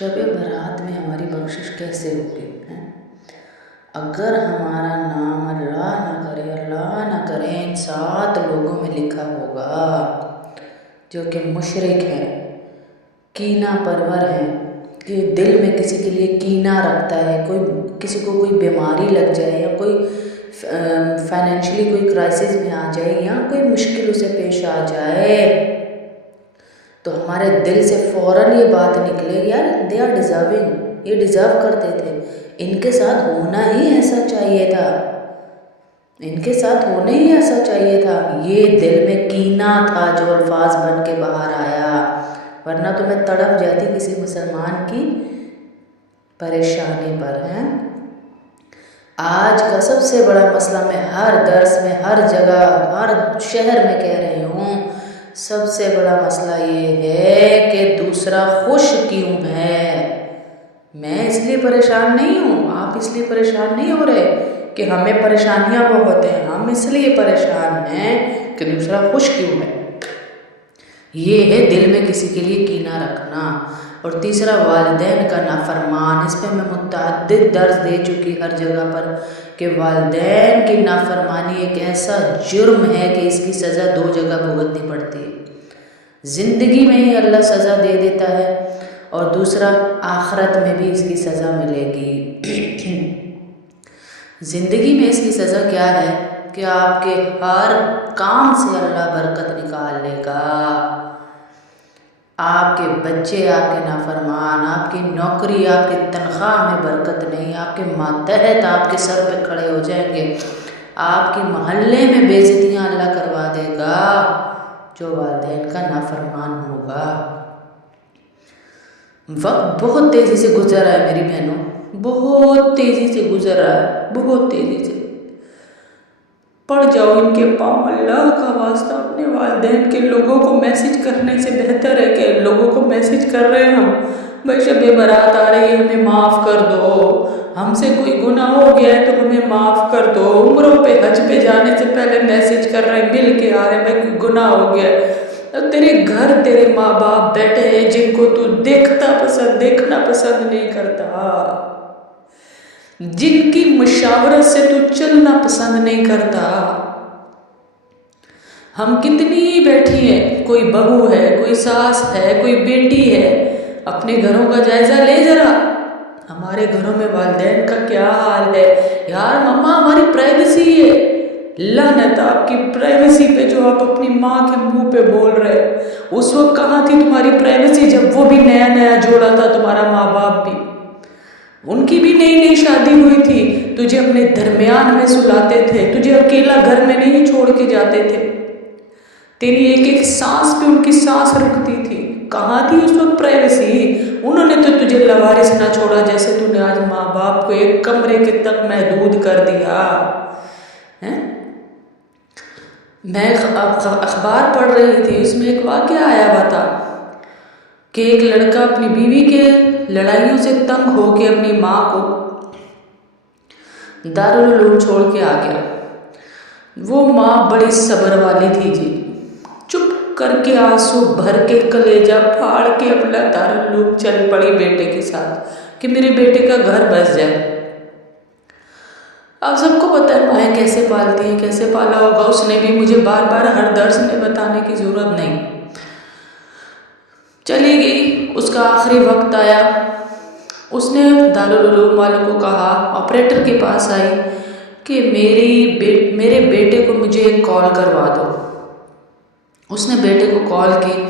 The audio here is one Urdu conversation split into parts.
شب برات میں ہماری بخشش کیسے ہوگی اگر ہمارا نام اللہ نہ کرے ان 7 لوگوں میں لکھا ہوگا جو کہ مشرک ہیں، کینہ پرور ہیں، کہ دل میں کسی کے لیے کینہ رکھتا ہے، کسی کو کوئی بیماری لگ جائے یا کوئی فائنینشلی کوئی کرائسس میں آ جائے یا کوئی مشکل اسے پیش آ جائے تو ہمارے دل سے فوراً یہ بات نکلے یار دے آر ڈیزرونگ، یہ ڈیزرو کرتے تھے، ان کے ساتھ ہونا ہی ایسا چاہیے تھا، ان کے ساتھ ہونا ہی ایسا چاہیے تھا۔ یہ دل میں کینہ تھا جو الفاظ بن کے باہر آیا، ورنہ تو میں تڑپ جاتی کسی مسلمان کی پریشانی پر ہے۔ آج کا سب سے بڑا مسئلہ میں ہر درس میں، ہر جگہ، ہر شہر میں کہہ رہی ہوں، سب سے بڑا مسئلہ یہ ہے کہ دوسرا خوش کیوں ہے۔ میں اس لیے پریشان نہیں ہوں، آپ اس لیے پریشان نہیں ہو رہے کہ ہمیں پریشانیاں بہت ہیں، ہم اس لیے پریشان ہیں کہ دوسرا خوش کیوں ہے۔ یہ ہے دل میں کسی کے لیے کینہ رکھنا۔ اور تیسرا والدین کا نافرمان، اس پہ میں متعدد درس دے چکی ہر جگہ پر کہ والدین کی نافرمانی ایک ایسا جرم ہے کہ اس کی سزا 2 جگہ بھگتنی پڑتی ہے، زندگی میں ہی اللہ سزا دے دیتا ہے اور دوسرا آخرت میں بھی اس کی سزا ملے گی۔ زندگی میں اس کی سزا کیا ہے کہ آپ کے ہر کام سے اللہ برکت نکال لے گا، آپ کے بچے آپ کے نافرمان، آپ کی نوکری، آپ کی تنخواہ میں برکت نہیں، آپ کے ماتحت آپ کے سر پہ کھڑے ہو جائیں گے، آپ کی محلے میں بے عزتیاں اللہ کروا دے گا جو والدین کا نافرمان ہوگا۔ وقت بہت تیزی سے گزر رہا ہے میری بہنوں، بہت تیزی سے گزر رہا ہے، بہت تیزی سے۔ پڑ جاؤ ان کے پاؤں، اللہ کا واسطہ اپنے والدین کے لوگوں کو میسج کرنے سے بہتر ہے کہ لوگوں کو میسج کر رہے ہیں ہم، بھائی شب برات آ رہی ہے ہمیں معاف کر دو، ہم سے کوئی گناہ ہو گیا ہے تو ہمیں معاف کر دو۔ عمروں پہ حج پہ جانے سے پہلے میسج کر رہے ہیں، مل کے آ رہے ہیں، بھائی کوئی گناہ ہو گیا ہے۔ تیرے گھر تیرے ماں باپ بیٹھے ہیں جن کو تو دیکھنا پسند نہیں کرتا، جن کی مشاورت سے تو چلنا پسند نہیں کرتا۔ ہم کتنی بیٹھی ہیں، کوئی بہو ہے، کوئی ساس ہے، کوئی بیٹی ہے، اپنے گھروں کا جائزہ لے ذرا، ہمارے گھروں میں والدین کا کیا حال ہے۔ یار مما ہماری پرائیویسی ہے، لعنت آپ کی پرائیویسی پہ جو آپ اپنی ماں کے منہ پہ بول رہے۔ اس وقت کہاں تھی تمہاری پرائیویسی جب وہ بھی نیا نیا جوڑا تھا، تمہارا ماں باپ بھی، ان کی بھی نئی نئی شادی ہوئی تھی، تجھے اپنے درمیان میں سلاتے تھے، تجھے اکیلا گھر میں نہیں چھوڑ کے جاتے تھے، تیری ایک ایک سانس پہ ان کی سانس رکتی تھی۔ کہاں تھی اس وقت پرائیویسی؟ انہوں نے تو تجھے لوارث نہ چھوڑا جیسے تو نے آج ماں باپ کو ایک کمرے کے تک محدود کر دیا۔ میں اخبار پڑھ رہی تھی، اس میں ایک واقعہ آیا ہوا تھا کہ ایک لڑکا اپنی بیوی کے لڑائیوں سے تنگ ہو کے اپنی ماں کو دارالعلوم چھوڑ کے آ گیا۔ وہ ماں بڑی صبر والی تھی جی، چپ کر کے آنسو بھر کے کلیجہ پھاڑ کے اپنا دارالعلوم چل پڑی بیٹے کے ساتھ کہ میرے بیٹے کا گھر بس جائے۔ آپ سب کو پتہ ہے مائیں کیسے پالتی ہیں، کیسے پالا ہوگا اس نے بھی، مجھے بار بار ہر درس میں بتانے کی ضرورت نہیں۔ چلی گئی، اس کا آخری وقت آیا، اس نے دارالعلوم والوں کو کہا، آپریٹر کے پاس آئی کہ میرے بیٹے کو مجھے ایک کال کروا دو۔ اس نے بیٹے کو کال کی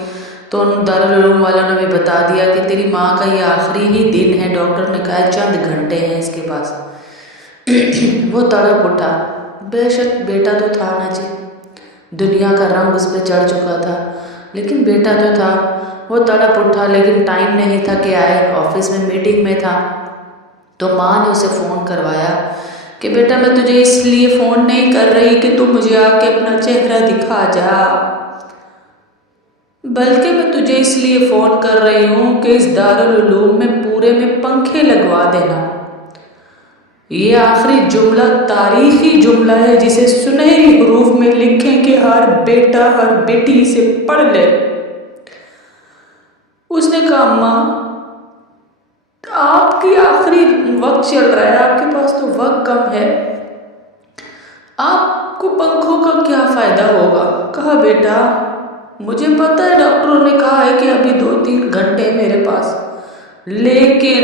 تو دارالعلوم والوں نے بھی بتا دیا کہ تیری ماں کا یہ آخری ہی دن ہے، ڈاکٹر نے کہا ہے چند گھنٹے ہیں اس کے پاس۔ وہ تڑپ اٹھا، بے شک بیٹا تو تھا نا جی، دنیا کا رنگ اس پہ چڑھ چکا تھا، لیکن بیٹا تو تھا۔ وہ تڑپ اٹھا لیکن ٹائم نہیں تھا کہ آئے، آفس میں میٹنگ میں تھا، تو ماں نے اسے فون کروایا کہ بیٹا میں تجھے اس لیے فون نہیں کر رہی کہ تو مجھے آ کے اپنا چہرہ دکھا جا، بلکہ میں تجھے اس لیے فون کر رہی ہوں کہ اس دارالعلوم میں پورے میں پنکھے لگوا دینا۔ یہ آخری جملہ تاریخی جملہ ہے جسے سنہری حروف میں لکھیں کہ ہر بیٹا ہر بیٹی اسے پڑھ لے۔ اس نے کہا ماں آپ کی آخری وقت چل رہا ہے، آپ کے پاس تو وقت کم ہے، آپ کو پنکھوں کا کیا فائدہ ہوگا؟ کہا بیٹا مجھے پتہ ہے ڈاکٹروں نے کہا ہے کہ ابھی 2-3 گھنٹے میرے پاس، لیکن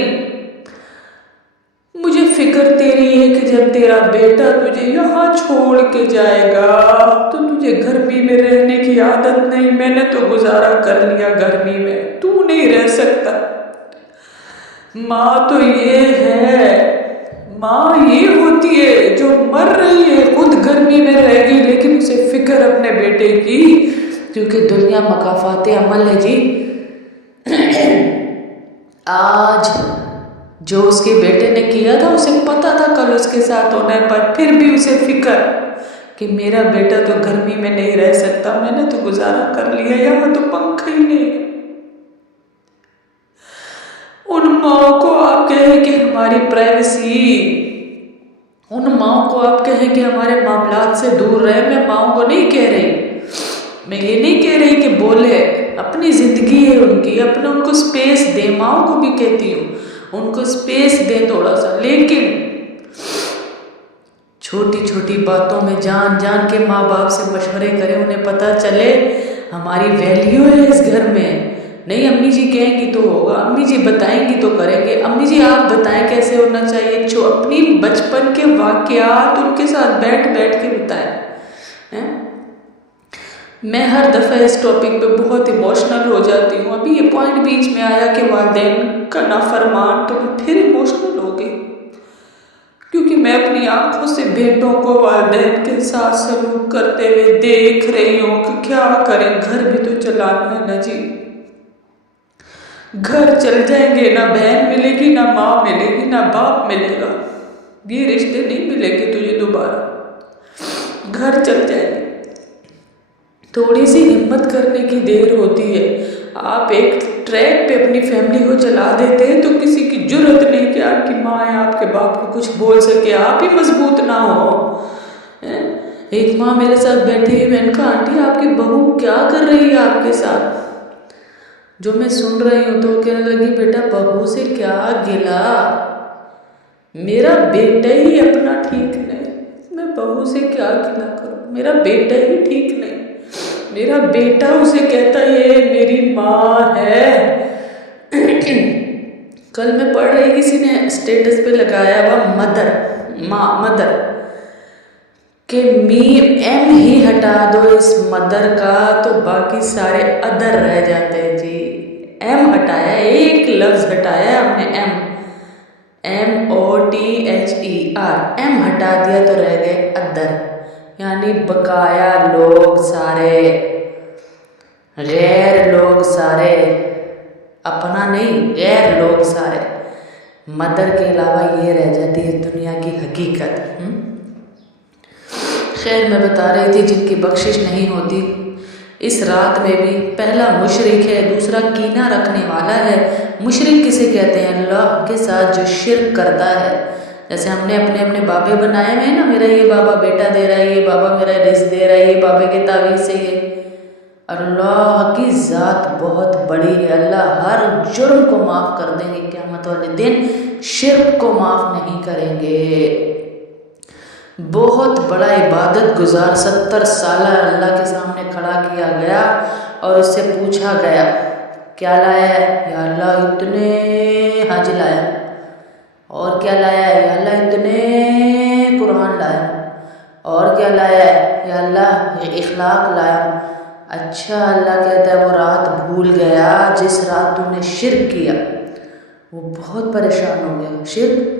مجھے فکر تیری ہے کہ جب تیرا بیٹا تجھے یہاں چھوڑ کے جائے گا تو تجھے گرمی میں رہنے کی عادت نہیں، میں نے تو گزارا کر لیا گرمی میں، تو نہیں رہ سکتا۔ ماں تو یہ ہے، ماں یہ ہوتی ہے جو مر رہی ہے، خود گرمی میں رہے گی لیکن اسے فکر اپنے بیٹے کی، کیونکہ دنیا مکافات عمل ہے جی۔ آج جو اس کے بیٹے نے کیا تھا اسے پتا تھا کل اس کے ساتھ ہونا ہے، پر پھر بھی اسے فکر کہ میرا بیٹا تو گرمی میں نہیں رہ سکتا، میں نے تو گزارا کر لیا، یہاں تو پنکھا ہی نہیں ہے۔ ان ماں کو آپ کہیں کہ ہماری پرائیویسی، ان ماں کو آپ کہیں کہ ہمارے معاملات سے دور رہے، میں ماں کو نہیں کہہ رہی، میں یہ نہیں کہہ رہی کہ بولے، اپنی زندگی ہے ان کی، اپنا ان کو سپیس دیں، ماں کو بھی کہتی ہوں ان کو سپیس دیں تھوڑا سا، لیکن چھوٹی چھوٹی باتوں میں جان جان کے ماں باپ سے مشورے کریں، انہیں پتہ چلے ہماری ویلیو ہے اس گھر میں۔ نہیں امی جی کہیں گی تو ہوگا، امی جی بتائیں گی تو کریں گے، امی جی آپ بتائیں کیسے ہونا چاہیے، جو اپنی بچپن کے واقعات ان کے ساتھ بیٹھ بیٹھ کے بتائیں۔ میں ہر دفعہ اس ٹاپک پہ بہت ایموشنل ہو جاتی ہوں، ابھی یہ پوائنٹ بیچ میں آیا کہ والدین کا نافرمان، تو میں پھر ایموشنل ہو گئی، کیونکہ میں اپنی آنکھوں سے بیٹوں کو والدین کے ساتھ سلوک کرتے ہوئے دیکھ رہی ہوں کہ کیا کریں، گھر بھی تو چلانا ہے نا جی، گھر چل جائیں گے نہ بہن ملے گی، نہ ماں ملے گی، نہ باپ ملے گا، یہ رشتے نہیں ملے گے تجھے دوبارہ، گھر چل جائیں گے۔ تھوڑی سی ہمت کرنے کی دیر ہوتی ہے، آپ ایک ٹریک پہ اپنی فیملی کو چلا دیتے ہیں تو کسی کی جرت نہیں کہ آپ کی ماں ہے آپ کے باپ کو کچھ بول سکے، آپ ہی مضبوط نہ ہو۔ ایک ماں میرے ساتھ بیٹھی ہے، میں نے کہا آنٹی آپ کی بہو کیا کر رہی ہے آپ کے ساتھ؟ جو میں سن رہی ہوں تو کہنے لگی بیٹا بہو سے کیا گلا، میرا بیٹا ہی اپنا ٹھیک نہیں، میں بہو سے کیا گلا کروں، میرا بیٹا ہی ٹھیک نہیں، میرا بیٹا اسے کہتا ہے میری ماں ہے۔ کل میں پڑھ رہی، کسی نے اسٹیٹس پہ لگایا ہوا مدر، ماں، مدر، کہ ایم ہی ہٹا دو اس مدر کا تو باقی سارے ادر رہ جاتے ہیں جی۔ ایم ہٹایا، ایک لفظ ہٹایا ہم نے، MOTHER، ایم ہٹا دیا تو رہ گئے ادر، یعنی بقایا لوگ سارے، غیر لوگ سارے، اپنا نہیں غیر لوگ سارے، مدر کے علاوہ یہ رہ جاتی ہے دنیا کی حقیقت۔ خیر میں بتا رہی تھی جن کی بخشش نہیں ہوتی، اس رات میں بھی پہلا مشرک ہے، دوسرا کینہ رکھنے والا ہے۔ مشرک کسے کہتے ہیں؟ اللہ کے ساتھ جو شرک کرتا ہے، جیسے ہم نے اپنے بابے بنائے ہوئے ہیں نا، میرا یہ بابا بیٹا دے رہا ہے، یہ بابا میرا رزق دے رہا ہے، یہ بابے کے تعویذ سے یہ۔ اللہ کی ذات بہت بڑی ہے، اللہ ہر جرم کو معاف کر دیں گے قیامت والے دن، شرک کو معاف نہیں کریں گے۔ بہت بڑا عبادت گزار 70 سالہ اللہ کے سامنے کھڑا کیا گیا اور اس سے پوچھا گیا کیا لایا ہے؟ یا اللہ اتنے حج لایا، اور کیا لایا ہے؟ یا اللہ اتنے قرآن لایا، اور کیا لایا ہے؟ یا اللہ اخلاق لایا۔ اچھا اللہ کہتا ہے وہ رات بھول گیا جس رات تم نے شرک کیا، وہ بہت پریشان ہو گیا۔ شرک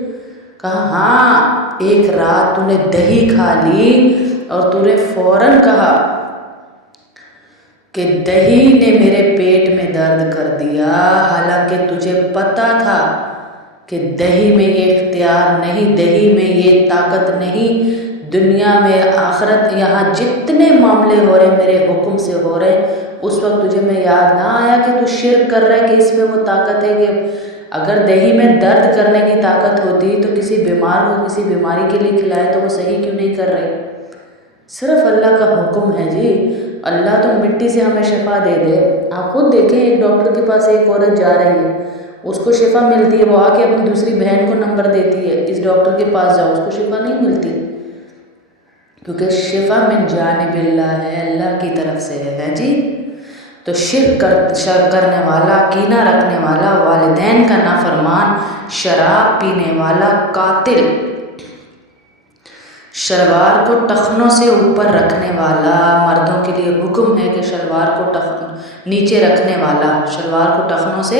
کہا ہاں، ایک رات تو نے دہی کھا لی اور تو نے فوراً کہا کہ دہی نے میرے پیٹ میں درد کر دیا، حالانکہ تجھے پتا تھا کہ دہی میں یہ اختیار نہیں، دہی میں یہ طاقت نہیں، دنیا میں آخرت یہاں جتنے معاملے ہو رہے میرے حکم سے ہو رہے، اس وقت تجھے میں یاد نہ آیا کہ تو شرک کر رہا ہے کہ اس میں وہ طاقت ہے کہ اگر دہی میں درد کرنے کی طاقت ہوتی تو کسی بیمار کو کسی بیماری کے لیے کھلائے تو وہ صحیح کیوں نہیں کر رہے؟ صرف اللہ کا حکم ہے جی، اللہ تو مٹی سے ہمیں شفا دے دے۔ آپ خود دیکھیں ایک ڈاکٹر کے پاس ایک عورت جا رہی ہے، اس کو شفا ملتی ہے، وہ آ کے اپنی دوسری بہن کو نمبر دیتی ہے اس ڈاکٹر کے پاس جاؤ، اس کو شفا نہیں ملتی، کیونکہ شفا من جانب اللہ ہے، اللہ کی طرف سے ہے جی۔ تو شرک کرنے والا، کینہ رکھنے والا، والدین کا نافرمان، شراب پینے والا، قاتل، شلوار کو ٹخنوں سے اوپر رکھنے والا، مردوں کے لیے حکم ہے کہ شلوار کو نیچے رکھنے والا، شلوار کو ٹخنوں سے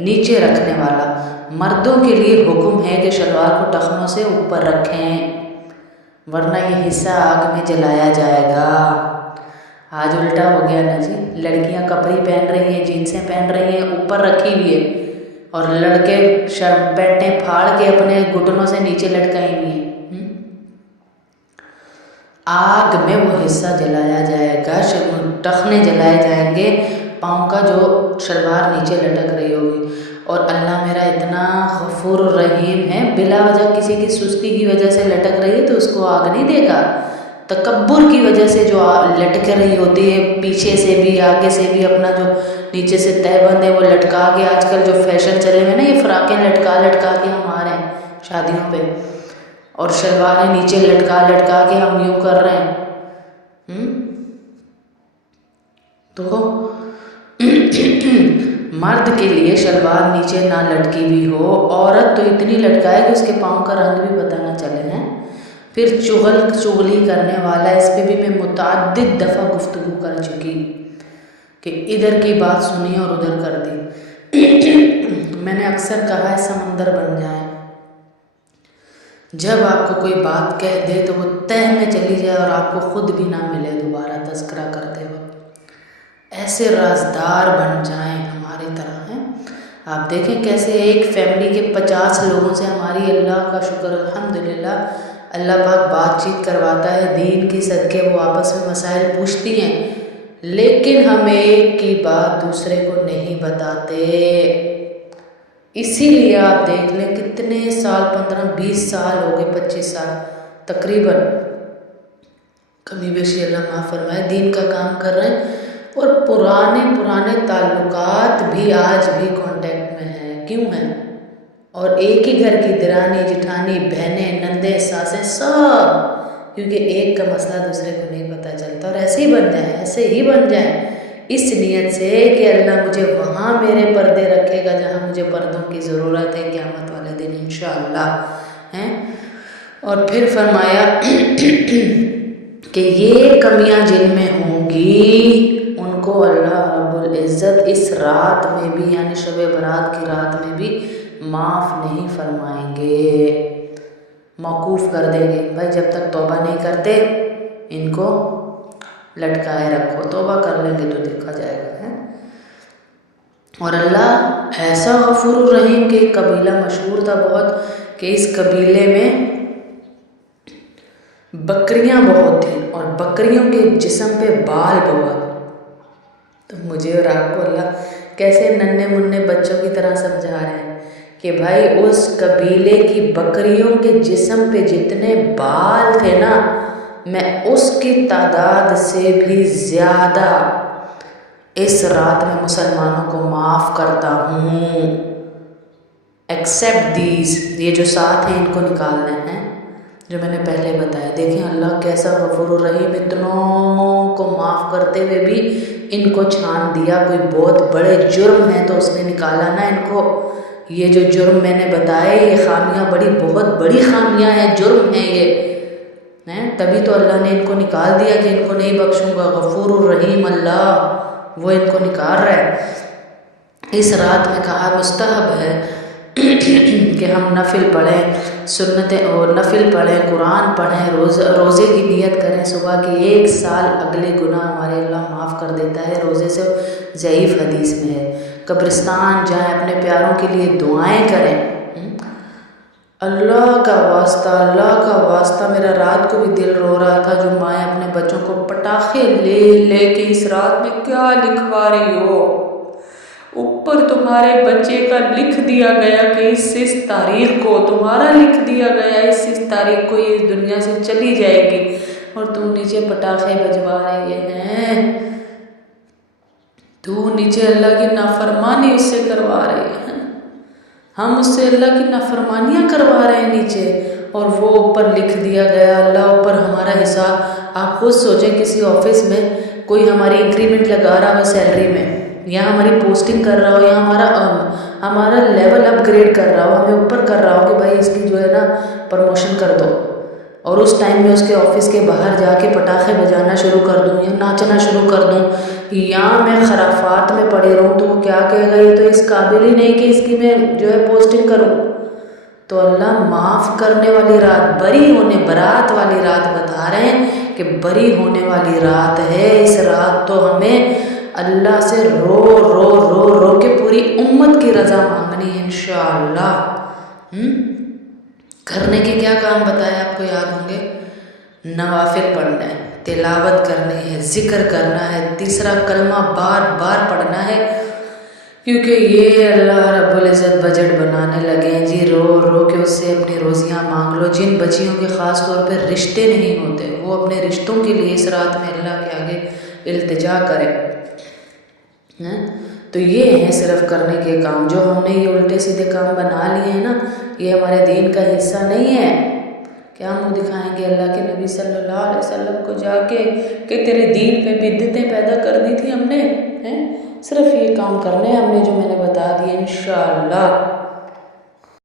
نیچے رکھنے والا، مردوں کے لیے حکم ہے کہ شلوار کو ٹخنوں سے اوپر رکھیں، ورنہ یہ حصہ آگ میں جلایا جائے گا۔ آج الٹا ہو گیا نا جی، لڑکیاں کپڑے پہن رہی ہیں، جینسیں پہن رہی ہیں، اوپر رکھی ہوئی ہے، اور لڑکے پینٹیں پھاڑ کے اپنے گھٹنوں سے نیچے لٹکائی ہوئی ہیں۔ آگ میں وہ حصہ جلایا جائے گا، ٹخنے جلائے جائیں گے، پاؤں کا جو شلوار نیچے لٹک رہی ہوگی۔ اور اللہ میرا اتنا غفور الرحیم ہے، بلا وجہ کسی کی سستی کی وجہ سے لٹک رہی ہے تو اس کو آگ نہیں دے گا، تکبر کی وجہ سے جو لٹک رہی ہوتی ہے، پیچھے سے بھی آگے سے بھی اپنا جو نیچے سے تہ بند ہے وہ لٹکا کے، آج کل جو فیشن چلے ہوئے نا، یہ فراقیں لٹکا کے ہم آ رہے ہیں شادیوں پہ، اور شلواریں نیچے لٹکا کے ہم یوں کر رہے ہیں۔ تو مرد کے لیے شلوار نیچے نہ لٹکی بھی ہو، عورت تو اتنی لٹکائے کہ اس کے پاؤں کا رنگ بھی پتہ نہ چلے ہیں۔ پھر چغلی کرنے والا، اس پہ بھی میں متعدد دفعہ گفتگو کر چکی کہ ادھر کی بات سنی اور ادھر کر دی۔ میں نے اکثر کہا ہے سمندر بن جائیں، جب آپ کو کوئی بات کہہ دے تو وہ تہ میں چلی جائے اور آپ کو خود بھی نہ ملے دوبارہ تذکرہ کرتے وقت، ایسے رازدار بن جائیں ہماری طرح ہیں۔ آپ دیکھیں کیسے ایک فیملی کے 50 لوگوں سے ہماری اللہ کا شکر الحمدللہ اللہ پاک بات چیت کرواتا ہے، دین کی صدقے وہ آپس میں مسائل پوچھتی ہیں، لیکن ہم ایک کی بات دوسرے کو نہیں بتاتے۔ اسی لیے آپ دیکھ لیں کتنے سال، 15-20 سال ہو گئے، 25 سال تقریباً، کمی بیشی اللہ معاف فرمائے، دین کا کام کر رہے ہیں، اور پرانے تعلقات بھی آج بھی کانٹیکٹ میں ہیں۔ کیوں ہیں؟ اور ایک ہی گھر کی درانی جٹھانی، بہنیں، نندیں، ساسیں، سب، کیونکہ ایک کا مسئلہ دوسرے کو نہیں پتہ چلتا، اور ایسے ہی بن جائیں اس نیت سے کہ اللہ مجھے وہاں میرے پردے رکھے گا جہاں مجھے پردوں کی ضرورت ہے قیامت والے دن انشاءاللہ ہیں۔ اور پھر فرمایا کہ یہ کمیاں جن میں ہوں گی ان کو اللہ رب العزت اس رات میں بھی، یعنی شب برات کی رات میں بھی معاف نہیں فرمائیں گے، موقوف کر دیں گے۔ بھائی جب تک توبہ نہیں کرتے ان کو لٹکائے رکھو، توبہ کر لیں گے تو دیکھا جائے گا۔ اور اللہ ایسا غفور الرحیم کہ ایک قبیلہ مشہور تھا بہت، کہ اس قبیلے میں بکریاں بہت تھیں اور بکریوں کے جسم پہ بال بہت، تو مجھے اور آپ کو اللہ کیسے ننھے منھے بچوں کی طرح سمجھا رہے ہیں کہ بھائی اس قبیلے کی بکریوں کے جسم پہ جتنے بال تھے نا، میں اس کی تعداد سے بھی زیادہ اس رات میں مسلمانوں کو معاف کرتا ہوں، ایکسیپٹ دیز، یہ جو ساتھ ہیں ان کو نکالنے ہیں جو میں نے پہلے بتایا۔ دیکھیں اللہ کیسا غفور الرحیم، اتنوں کو معاف کرتے ہوئے بھی ان کو چھان دیا، کوئی بہت بڑے جرم ہیں تو اس نے نکالا نا ان کو۔ یہ جو جرم میں نے بتائے یہ خامیاں بہت بڑی خامیاں ہیں، جرم ہیں یہ، تبھی تو اللہ نے ان کو نکال دیا کہ ان کو نہیں بخشوں گا۔ غفور الرحیم اللہ وہ ان کو نکال رہا ہے۔ اس رات میں کہا مستحب ہے کہ ہم نفل پڑھیں، سنتیں اور نفل پڑھیں، قرآن پڑھیں، روزے کی نیت کریں صبح کی، 1 سال اگلے گناہ ہمارے اللہ معاف کر دیتا ہے۔ روزے سے ضعیف حدیث میں ہے۔ قبرستان جائیں، اپنے پیاروں کے لیے دعائیں کریں۔ اللہ کا واسطہ میرا رات کو بھی دل رو رہا تھا، جو مائیں اپنے بچوں کو پٹاخے لے کے اس رات میں کیا لکھوا رہی ہو، اوپر تمہارے بچے کا لکھ دیا گیا کہ اس تاریخ کو، تمہارا لکھ دیا گیا اس تاریخ کو یہ دنیا سے چلی جائے گی، اور تم نیچے پٹاخے بجوا رہے ہیں، تو نیچے اللہ کی نافرمانی اس سے کروا رہے ہیں۔ ہم اس سے اللہ کی نافرمانیاں کروا رہے ہیں نیچے، اور وہ اوپر لکھ دیا گیا، اللہ اوپر ہمارا حساب۔ آپ خود سوچیں کسی آفس میں کوئی ہماری انکریمنٹ لگا رہا ہو سیلری میں، یا ہماری پوسٹنگ کر رہا ہو، یا ہمارا لیول اپ گریڈ کر رہا ہو، ہمیں اوپر کر رہا ہو کہ بھائی اس کی جو ہے نا پروموشن کر دو، اور اس ٹائم میں اس کے آفس کے باہر جا کے پٹاخے بجانا شروع کر دوں یا ناچنا شروع کر دوں، یا میں خرافات میں پڑی رہوں، تو وہ کیا کہے گا، یہ تو اس قابل ہی نہیں کہ اس کی میں جو ہے پوسٹنگ کروں۔ تو اللہ معاف کرنے والی رات، برات والی رات بتا رہے ہیں کہ بری ہونے والی رات ہے۔ اس رات تو ہمیں اللہ سے رو رو رو رو کے پوری امت کی رضا مانگنی ہے انشاءاللہ۔ کرنے کے کیا کام بتائے آپ کو یاد ہوں گے؟ نوافل پڑھنا ہے، تلاوت کرنی ہے، ذکر کرنا ہے، تیسرا کلمہ بار بار پڑھنا ہے، کیونکہ یہ اللہ رب العزت بجٹ بنانے لگے ہیں جی، رو رو کے اس سے اپنی روزیاں مانگ لو۔ جن بچیوں کے خاص طور پہ رشتے نہیں ہوتے، وہ اپنے رشتوں کے لیے اس رات میں اللہ کے آگے التجا کرے۔ تو یہ ہیں صرف کرنے کے کام، جو ہم نے یہ الٹے سیدھے کام بنا لیے ہیں نا، یہ ہمارے دین کا حصہ نہیں ہے۔ کیا منہ دکھائیں گے اللہ کے نبی صلی اللہ علیہ وسلم کو جا کے کہ تیرے دین پہ بدعتیں پیدا کر دی تھی ہم نے؟ صرف یہ کام کرنے ہیں ہم نے جو میں نے بتا دیے انشاءاللہ۔